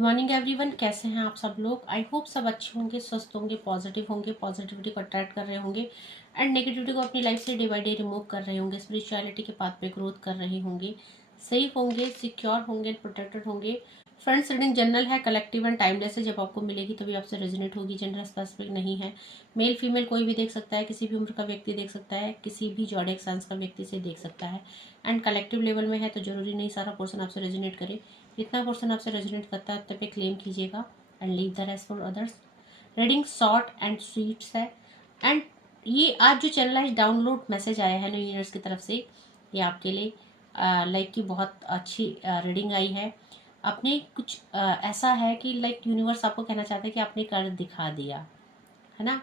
Good morning everyone, कैसे हैं आप सब लोग। आई होप सब अच्छे होंगे, स्वस्थ होंगे, पॉजिटिव होंगे, पॉजिटिविटी को अट्रैक्ट कर रहे होंगे एंड नेगेटिविटी को अपनी लाइफ से डे बाय डे रिमूव कर रहे होंगे, स्पिरिचुअलिटी के पाथ पे ग्रोथ कर रहे होंगे, सेफ होंगे, सिक्योर होंगे, प्रोटेक्टेड होंगे। फ्रेंड्स, रीडिंग जनरल है, कलेक्टिव एंड टाइमलेस है। जब आपको मिलेगी तभी आपसे रेजोनेट होगी, जेंडर स्पेसिफिक नहीं है। मेल फीमेल कोई भी देख सकता है, किसी भी उम्र का व्यक्ति देख सकता है, किसी भी जॉडिक साइंस का व्यक्ति से देख सकता है एंड कलेक्टिव लेवल में है, तो जरूरी नहीं सारा पोर्शन आपसे रेजोनेट करे। जितना पोर्शन आपसे रेजोनेट करता है उतने पे क्लेम कीजिएगा and leave the rest for others. Reading short and sweets है एंड ये आज जो चल रहा है डाउनलोड मैसेज आया है न्यू यूनिवर्स की तरफ से, ये आपके लिए लाइक की बहुत अच्छी रीडिंग आई है। आपने कुछ ऐसा है कि लाइक यूनिवर्स आपको कहना चाहता है कि आपने कर दिखा दिया है ना।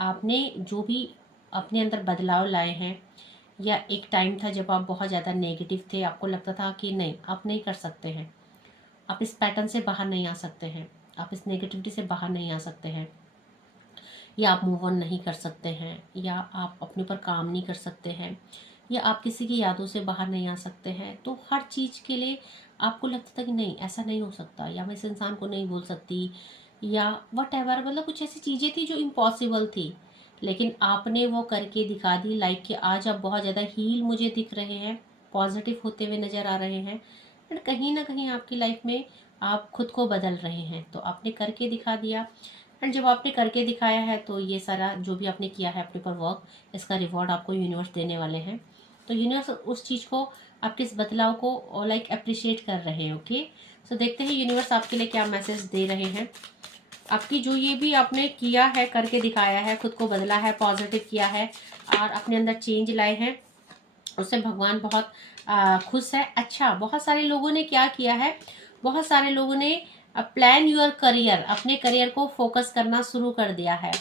आपने जो भी अपने अंदर बदलाव लाए हैं, या एक टाइम था जब आप बहुत ज़्यादा नेगेटिव थे, आपको लगता था कि नहीं आप नहीं कर सकते हैं, आप इस पैटर्न से बाहर नहीं आ सकते हैं, आप इस नेगेटिविटी से बाहर नहीं आ सकते हैं, या आप मूव ऑन नहीं कर सकते हैं, या आप अपने ऊपर काम नहीं कर सकते हैं, या आप किसी की यादों से बाहर नहीं आ सकते हैं। तो हर चीज़ के लिए आपको लगता था कि नहीं ऐसा नहीं हो सकता, या मैं इस इंसान को नहीं बोल सकती, या वट एवर, मतलब कुछ ऐसी चीज़ें थी जो इम्पॉसिबल थी, लेकिन आपने वो करके दिखा दी। लाइक कि आज आप बहुत ज़्यादा हील मुझे दिख रहे हैं, पॉजिटिव होते हुए नज़र आ रहे हैं एंड कहीं ना कहीं आपकी लाइफ में आप खुद को बदल रहे हैं। तो आपने करके दिखा दिया एंड जब आपने करके दिखाया है तो ये सारा जो भी आपने किया है अपने पर वर्क, इसका रिवॉर्ड आपको यूनिवर्स देने वाले हैं। तो यूनिवर्स उस चीज़ को, आपके इस बदलाव को लाइक अप्रिशिएट कर रहे हैं। ओके, सो देखते हैं यूनिवर्स आपके लिए क्या मैसेज दे रहे हैं। आपकी जो ये भी आपने किया है, करके दिखाया है, खुद को बदला है, पॉजिटिव किया है और अपने अंदर चेंज लाए हैं, उससे भगवान बहुत खुश है। अच्छा, बहुत सारे लोगों ने क्या किया है, बहुत सारे लोगों ने प्लान योर करियर, अपने करियर को फोकस करना शुरू कर दिया है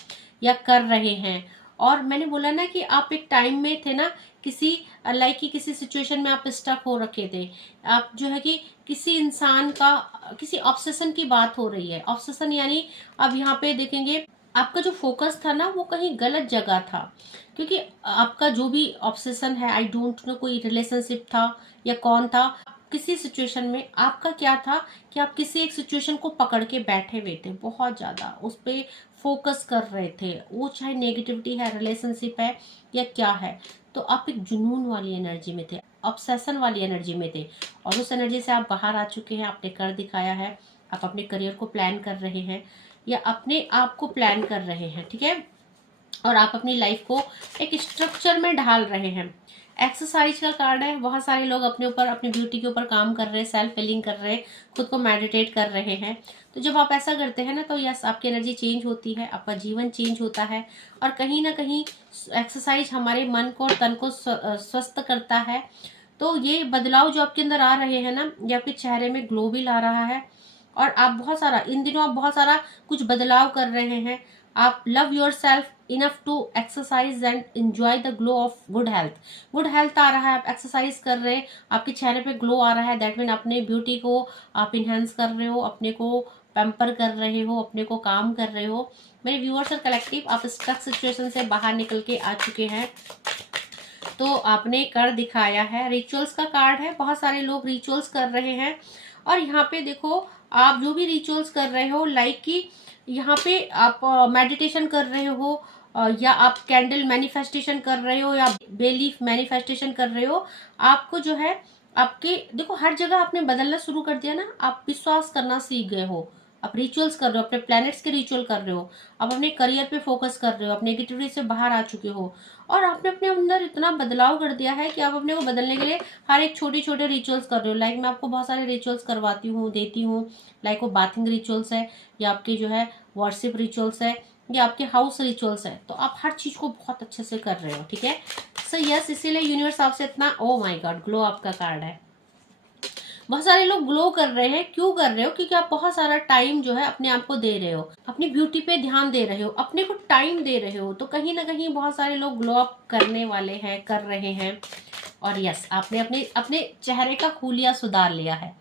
या कर रहे हैं। और मैंने बोला ना कि आप एक टाइम में थे ना, किसी लाइक की किसी सिचुएशन में आप स्टक हो रखे थे। आप जो है कि किसी इंसान का, किसी ऑब्सेशन की बात हो रही है। ऑब्सेशन यानी अब यहाँ पे देखेंगे आपका जो फोकस था ना वो कहीं गलत जगह था, क्योंकि आपका जो भी ऑब्सेशन है, आई डोंट नो कोई रिलेशनशिप था या कौन था, किसी सिचुएशन में आपका क्या था कि आप किसी एक सिचुएशन को पकड़ के बैठे हुए थे, बहुत ज़्यादा उस पर फोकस कर रहे थे। वो चाहे नेगेटिविटी है, रिलेशनशिप है या क्या है, तो आप एक जुनून वाली एनर्जी में थे, ऑब्सेशन वाली एनर्जी में थे और उस एनर्जी से आप बाहर आ चुके हैं। आपने कर दिखाया है, आप अपने करियर को प्लान कर रहे हैं या अपने आप को प्लान कर रहे हैं, ठीक है, और आप अपनी लाइफ को एक स्ट्रक्चर में ढाल रहे हैं। एक्सरसाइज का कार्ड है, बहुत सारे लोग अपने ऊपर, अपनी ब्यूटी के ऊपर काम कर रहे हैं, सेल्फ हीलिंग कर रहे हैं, खुद को मेडिटेट कर रहे हैं। तो जब आप ऐसा करते हैं ना तो यस, आपकी एनर्जी चेंज होती है, आपका जीवन चेंज होता है और कहीं ना कहीं एक्सरसाइज हमारे मन को और तन को स्वस्थ करता है। तो ये बदलाव जो आपके अंदर आ रहे हैं ना, ये आपके चेहरे में ग्लो भी ला रहा है और आप बहुत सारा, इन दिनों आप बहुत सारा कुछ बदलाव कर रहे हैं। आप love yourself enough to exercise and enjoy the glow of good health. Good health आ रहा है, आप एक्सरसाइज कर रहे हैं, आपके चेहरे पे ग्लो आ रहा है, दैट मीन अपने ब्यूटी को आप इन्हेंस कर रहे हो, अपने को पैम्पर कर रहे हो, अपने को काम कर रहे हो। मेरे व्यूअर्स और कलेक्टिव, आप स्टक सिचुएशन से बाहर निकल के आ चुके हैं, तो आपने कर दिखाया है। रिचुअल्स का कार्ड है, बहुत सारे लोग रिचुअल्स कर रहे हैं और यहाँ पे देखो, आप जो भी रिचुअल्स कर रहे हो, लाइक कि यहाँ पे आप मेडिटेशन कर रहे हो या आप कैंडल मैनिफेस्टेशन कर रहे हो या बेलीफ मैनिफेस्टेशन कर रहे हो, आपको जो है आपके देखो हर जगह आपने बदलना शुरू कर दिया ना, आप विश्वास करना सीख गए हो। आप रिचुअल्स कर रहे हो, अपने प्लैनेट्स के रिचुअल कर रहे हो, आप अपने करियर पे फोकस कर रहे हो, आप नेगेटिविटी से बाहर आ चुके हो और आपने अपने अंदर इतना बदलाव कर दिया है कि आप अपने को बदलने के लिए हर एक छोटे छोटे रिचुअल्स कर रहे हो। लाइक मैं आपको बहुत सारे रिचुअल्स करवाती हूँ, देती हूँ, लाइक वो बाथिंग रिचुअल्स है या आपके जो है वर्शिप रिचुअल्स है या आपके हाउस रिचुअल्स है, तो आप हर चीज को बहुत अच्छे से कर रहे हो, ठीक है। सो यस, इसीलिए यूनिवर्स आपसे इतना, ओ माय गॉड, ग्लो आपका कार्ड है। बहुत सारे लोग ग्लो कर रहे हैं, क्यों कर रहे हो, क्योंकि आप बहुत सारा टाइम जो है अपने आप को दे रहे हो, अपनी ब्यूटी पे ध्यान दे रहे हो, अपने को टाइम दे रहे हो, तो कहीं ना कहीं बहुत सारे लोग ग्लो अप करने वाले हैं, कर रहे हैं। और यस, आपने अपने अपने चेहरे का हुलिया सुधार लिया है।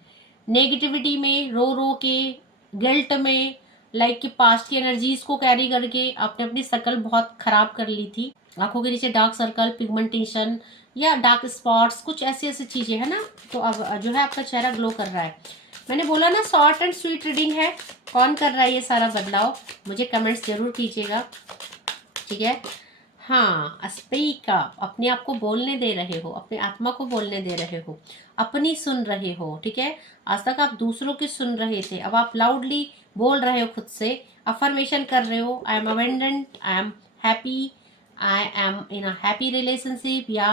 नेगेटिविटी में, रो रो के, गिल्ट में, लाइक कि पास्ट की एनर्जीज को कैरी करके आपने अपनी शक्ल बहुत खराब कर ली थी। आंखों के नीचे डार्क सर्कल, पिगमेंटेशन या डार्क स्पॉट्स, कुछ ऐसी ऐसी चीजें है ना, तो अब जो है आपका चेहरा ग्लो कर रहा है। मैंने बोला ना शॉर्ट एंड स्वीट रीडिंग है। कौन कर रहा है ये सारा बदलाव, मुझे कमेंट्स जरूर कीजिएगा, ठीक है। हाँ, स्पीक अप, अपने आप को बोलने दे रहे हो, अपने आत्मा को बोलने दे रहे हो, अपनी सुन रहे हो, ठीक है। आज तक आप दूसरों की सुन रहे थे, अब आप लाउडली बोल रहे हो, खुद से अफर्मेशन कर रहे हो। I am abundant, I am happy, I am in a happy relationship, या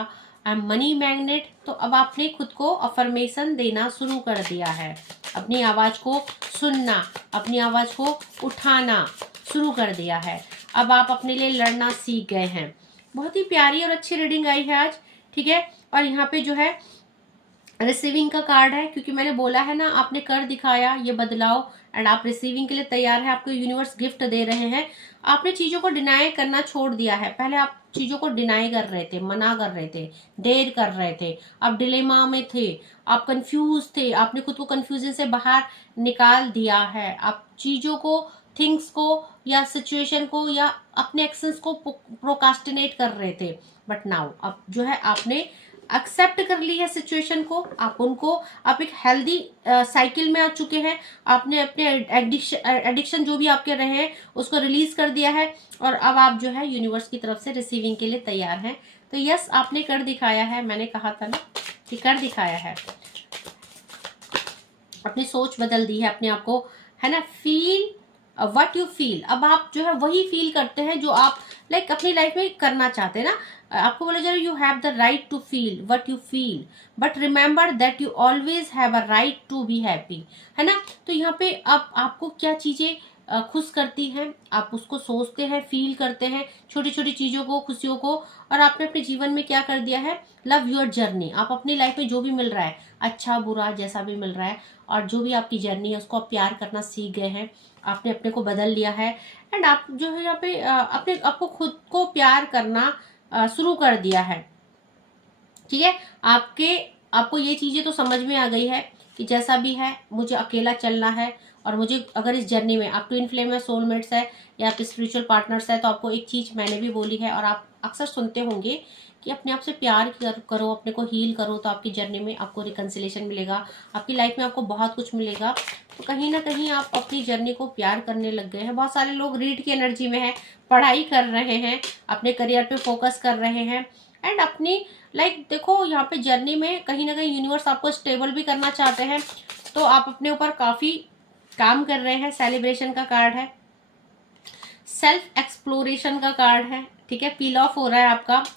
आई एम मनी मैग्नेट। तो अब आपने खुद को अफर्मेशन देना शुरू कर दिया है, अपनी आवाज को सुनना, अपनी आवाज को उठाना शुरू कर दिया है। अब आप अपने लिए लड़ना सीख गए हैं। बहुत ही प्यारी और अच्छी रीडिंग आई है आज, ठीक है। और यहाँ पे जो है रिसीविंग का कार्ड है, क्योंकि मैंने बोला है ना, आपने कर दिखाया ये बदलाव एंड आप रिसीविंग के लिए तैयार है। आपको यूनिवर्स गिफ्ट दे रहे हैं। आपने चीजों को डिनाई करना छोड़ दिया है। पहले आप चीजों को डिनाई कर रहे थे, मना कर रहे थे, देर कर रहे थे, आप डिलेमा में थे, आप कंफ्यूज थे। आपने खुद को कंफ्यूजन से बाहर निकाल दिया है। आप चीजों को, थिंग्स को या सिचुएशन को या अपने एक्शंस को प्रोकास्टिनेट कर रहे थे। बट नाउ अब जो है आपने एक्सेप्ट कर ली है सिचुएशन को, आप एक हेल्दी साइकिल में आ चुके हैं। आपने अपने एडिक्शन जो भी आपके रहे हैं उसको रिलीज कर दिया है, और अब आप जो है यूनिवर्स की तरफ से रिसीविंग के लिए तैयार हैं। तो यस, आपने कर दिखाया है। मैंने कहा था ना कि कर दिखाया है। अपनी सोच बदल दी है, अपने आप को, है ना, फील व्हाट यू फील। अब आप जो है वही फील करते हैं जो आप लाइक अपनी लाइफ में करना चाहते हैं ना। आपको बोला जा रहा है you have the right to feel what you feel, but remember that you always have a right to be happy, है ना। तो यहाँ पे अब आपको क्या चीजें खुश करती हैं, आप उसको सोचते हैं, फील करते हैं, छोटी छोटी चीजों को, खुशियों को। और आपने अपने जीवन में क्या कर दिया है, लव योर जर्नी। आप अपनी लाइफ में जो भी मिल रहा है, अच्छा बुरा जैसा भी मिल रहा है, और जो भी आपकी जर्नी है उसको आप प्यार करना सीख गए हैं। आपने अपने को बदल लिया है एंड आप जो है यहाँ पे अपने आपको खुद को प्यार करना शुरू कर दिया है, ठीक है। आपको ये चीजें तो समझ में आ गई है कि जैसा भी है मुझे अकेला चलना है, और मुझे अगर इस जर्नी में आप ट्विन फ्लेम है, सोलमेट्स है, या आप स्पिरिचुअल पार्टनर्स है, तो आपको एक चीज मैंने भी बोली है और आप अक्सर सुनते होंगे कि अपने आप से प्यार करो, अपने को हील करो, तो आपकी जर्नी में आपको रिकंसिलेशन मिलेगा, आपकी लाइफ में आपको बहुत कुछ मिलेगा। तो कहीं ना कहीं आप अपनी जर्नी को प्यार करने लग गए हैं। बहुत सारे लोग रीड की एनर्जी में है, पढ़ाई कर रहे हैं, अपने करियर पे फोकस कर रहे हैं, एंड अपनी लाइक देखो यहाँ पे जर्नी में कहीं ना कहीं यूनिवर्स आपको स्टेबल भी करना चाहते हैं। तो आप अपने ऊपर काफी काम कर रहे हैं। सेलिब्रेशन का कार्ड है, सेल्फ एक्सप्लोरेशन का कार्ड है, ठीक है। पील ऑफ हो रहा है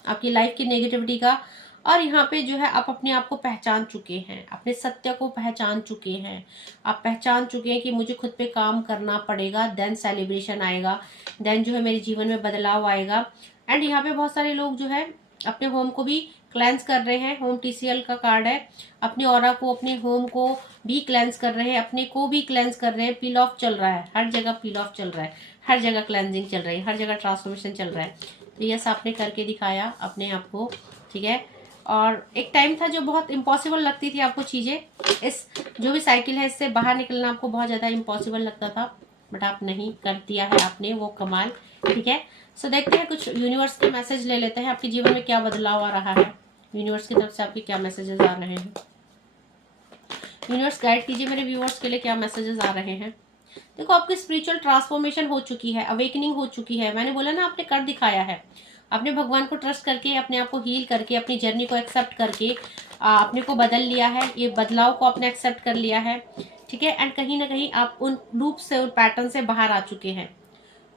आपकी लाइफ की नेगेटिविटी का। और यहाँ पे जो है आप अपने आप को पहचान चुके हैं, अपने सत्य को पहचान चुके हैं। आप पहचान चुके हैं कि मुझे खुद पे काम करना पड़ेगा, देन सेलिब्रेशन आएगा, देन जो है मेरे जीवन में बदलाव आएगा। एंड यहाँ पे बहुत सारे लोग जो है अपने होम को भी क्लेंस कर रहे हैं। होम TCL का कार्ड है। अपने ऑरा को, अपने होम को भी क्लेंस कर रहे हैं, अपने को भी क्लेंस कर रहे हैं। पील ऑफ चल रहा है, हर जगह पील ऑफ चल रहा है, हर जगह क्लेंजिंग चल रही है, हर जगह ट्रांसफॉर्मेशन चल रहा है। तो यस, आपने करके दिखाया अपने आप को, ठीक है। और एक टाइम था जो बहुत इम्पॉसिबल लगती थी आपको चीजें, इस जो भी साइकिल है इससे बाहर निकलना आपको बहुत ज्यादा इम्पॉसिबल लगता था, बट आप नहीं कर दिया है आपने वो कमाल, ठीक है। सो देखते हैं, कुछ यूनिवर्स के मैसेज ले लेते हैं। आपके जीवन में क्या बदलाव आ रहा है, यूनिवर्स की तरफ से आपके क्या मैसेजेस आ रहे हैं। यूनिवर्स गाइड कीजिए मेरे व्यूअर्स के लिए, क्या मैसेजेस आ रहे हैं। देखो, आपकी स्पिरिचुअल ट्रांसफॉर्मेशन हो चुकी है, अवेकनिंग हो चुकी है। मैंने बोला ना, आपने कर दिखाया है। आपने भगवान को ट्रस्ट करके, अपने आप को हील करके, अपनी जर्नी को एक्सेप्ट करके अपने को बदल लिया है। ये बदलाव को आपने एक्सेप्ट कर लिया है, ठीक है। एंड कहीं ना कहीं आप उन लूप से, उन पैटर्न से बाहर आ चुके हैं।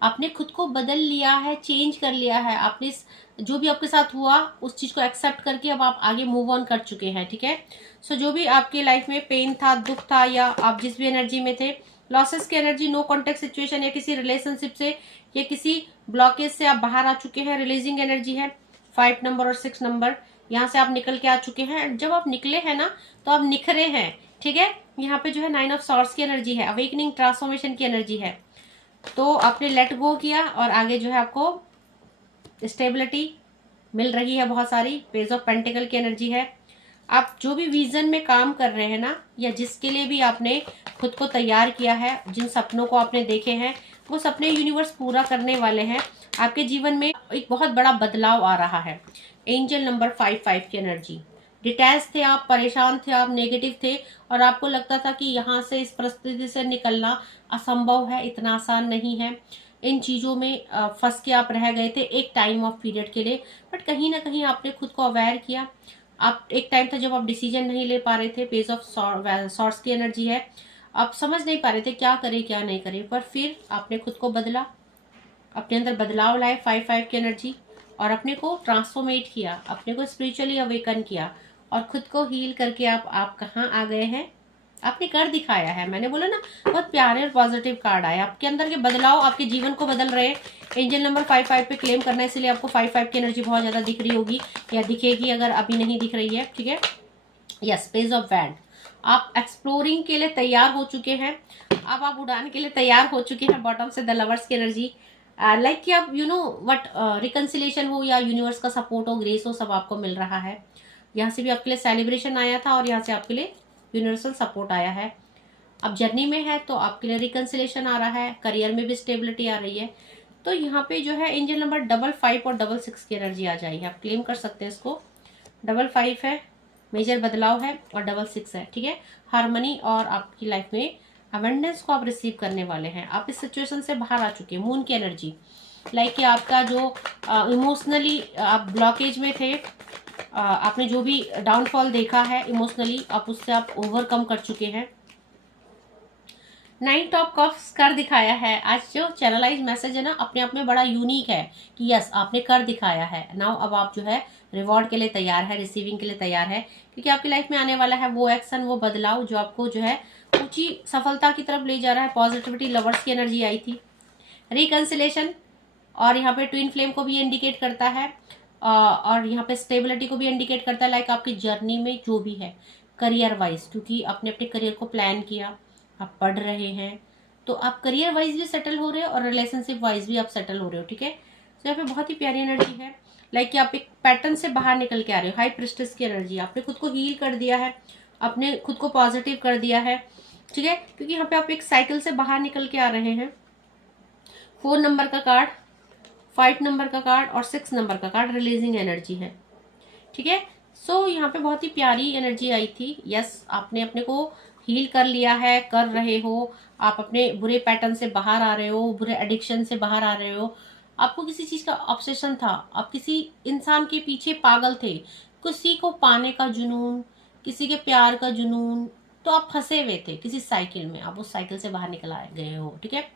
आपने खुद को बदल लिया है, चेंज कर लिया है। आपने जो भी आपके साथ हुआ उस चीज को एक्सेप्ट करके अब आप आगे मूव ऑन कर चुके हैं, ठीक है। सो जो भी आपके लाइफ में पेन था, दुख था, या आप जिस भी एनर्जी में थे, लॉसेस की एनर्जी, नो कॉन्टेक्ट सिचुएशन, या किसी रिलेशनशिप से या किसी ब्लॉकेज से आप बाहर आ चुके हैं। रिलीजिंग एनर्जी है, 5 नंबर और 6 नंबर, यहाँ से आप निकल के आ चुके हैं। जब आप निकले हैं ना, तो आप निखरे हैं, ठीक है। यहाँ पे जो है 9 ऑफ सॉर्ड्स की एनर्जी है, अवेकनिंग ट्रांसफॉर्मेशन की एनर्जी है। तो आपने लेट गो किया और आगे जो है आपको स्टेबिलिटी मिल रही है बहुत सारी। पेज ऑफ पेंटिकल की एनर्जी है। आप जो भी विजन में काम कर रहे हैं ना, या जिसके लिए भी आपने खुद को तैयार किया है, जिन सपनों को आपने देखे हैं, वो सपने यूनिवर्स पूरा करने वाले हैं। आपके जीवन में एक बहुत बड़ा बदलाव आ रहा है। एंजल नंबर 5 की एनर्जी, डिटैच थे आप, परेशान थे आप, नेगेटिव थे, और आपको लगता था कि यहाँ से, इस परिस्थिति से निकलना असंभव है, इतना आसान नहीं है। इन चीज़ों में फंस के आप रह गए थे एक टाइम ऑफ पीरियड के लिए, बट कहीं ना कहीं आपने खुद को अवेयर किया। आप एक टाइम था जब आप डिसीजन नहीं ले पा रहे थे, पेज ऑफ सॉर्ट्स की एनर्जी है, आप समझ नहीं पा रहे थे क्या करें क्या नहीं करें, पर फिर आपने खुद को बदला, अपने अंदर बदलाव लाए 5-5 की एनर्जी, और अपने को ट्रांसफॉर्मेट किया, अपने को स्पिरिचुअली अवेकन किया, और खुद को हील करके आप कहाँ आ गए हैं, आपने कर दिखाया है। मैंने बोला ना, बहुत प्यारे और पॉजिटिव कार्ड आए, आपके अंदर के बदलाव आपके जीवन को बदल रहे हैं। एंजल नंबर 5-5 पे क्लेम करना है, इसलिए आपको 5-5 की एनर्जी बहुत ज़्यादा दिख रही होगी, या दिखेगी अगर अभी नहीं दिख रही है, ठीक है। यस, पेज ऑफ वैंड, आप एक्सप्लोरिंग के लिए तैयार हो चुके हैं, अब आप उड़ान के लिए तैयार हो चुके हैं। बॉटम से द लवर्स की एनर्जी, लाइक कि आप यू नो वट रिकन्सिलेशन हो, या यूनिवर्स का सपोर्ट हो, ग्रेस हो, सब आपको मिल रहा है। यहाँ से भी आपके लिए सेलिब्रेशन आया था, और यहाँ से आपके लिए यूनिवर्सल सपोर्ट आया है। अब जर्नी में है तो आपके लिए रिकन्सिलेशन आ रहा है, करियर में भी स्टेबिलिटी आ रही है। तो यहाँ पे जो है एंजल नंबर 55 और 66 की एनर्जी आ जाएगी, आप क्लेम कर सकते हैं इसको। 55 है, मेजर बदलाव है, और 66 है, ठीक है, हार्मनी, और आपकी लाइफ में अवेंडेंस को आप रिसीव करने वाले हैं। आप इस सिचुएशन से बाहर आ चुके हैं। मून की एनर्जी, लाइक कि आपका जो इमोशनली आप ब्लॉकेज में थे, आपने जो भी डाउनफॉल देखा है इमोशनली, आप उससे आप ओवरकम कर चुके हैं। 9 ऑफ कप्स कर दिखाया है। आज जो चैनलाइज मैसेज है ना, अपने आप में बड़ा यूनिक है कि यस आपने कर दिखाया है। नाउ अब आप जो है रिवॉर्ड के लिए तैयार है, रिसीविंग के लिए तैयार है, क्योंकि आपकी लाइफ में आने वाला है वो एक्शन, वो बदलाव जो आपको जो है ऊंची सफलता की तरफ ले जा रहा है। पॉजिटिविटी, लवर्स की एनर्जी आई थी, रिकन्सिलेशन, और यहाँ पे ट्विन फ्लेम को भी इंडिकेट करता है, और यहाँ पे स्टेबिलिटी को भी इंडिकेट करता है। लाइक आपकी जर्नी में जो भी है करियर वाइज, क्योंकि आपने अपने करियर को प्लान किया, आप पढ़ रहे हैं, तो आप करियर वाइज भी सेटल हो रहे हो, और रिलेशनशिप वाइज भी आप सेटल हो रहे हो, ठीक है। तो यहाँ पे बहुत ही प्यारी एनर्जी है, लाइक कि आप एक पैटर्न से बाहर निकल के आ रहे हो। हाई प्रिस्टेस की एनर्जी, आपने खुद को हील कर दिया है, आपने खुद को पॉजिटिव कर दिया है, ठीक है, क्योंकि यहाँ पे आप एक साइकिल से बाहर निकल के आ रहे हैं। 4 नंबर का कार्ड, 5 नंबर का कार्ड, और 6 नंबर का कार्ड रिलीजिंग एनर्जी है, ठीक है। सो यहाँ पे बहुत ही प्यारी एनर्जी आई थी। यस, आपने अपने को हील कर लिया है, कर रहे हो, आप अपने बुरे पैटर्न से बाहर आ रहे हो, बुरे एडिक्शन से बाहर आ रहे हो। आपको किसी चीज का ऑब्सेशन था, आप किसी इंसान के पीछे पागल थे, किसी को पाने का जुनून, किसी के प्यार का जुनून, तो आप फंसे हुए थे किसी साइकिल में, आप उस साइकिल से बाहर निकल आए गए हो, ठीक है।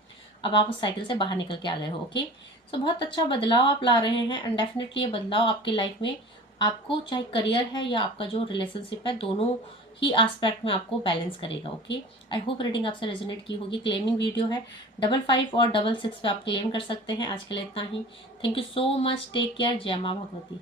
अब आप उस साइकिल से बाहर निकल के आ गए हो, ओके। सो बहुत अच्छा बदलाव आप ला रहे हैं, एंड डेफिनेटली ये बदलाव आपकी लाइफ में आपको, चाहे करियर है या आपका जो रिलेशनशिप है, दोनों ही एस्पेक्ट में आपको बैलेंस करेगा, ओके। आई होप रीडिंग आपसे रेजोनेट की होगी। क्लेमिंग वीडियो है 55 और 66 पे आप क्लेम कर सकते हैं। आज के लिए इतना ही। Thank you so much, take care, जय माँ भगवती।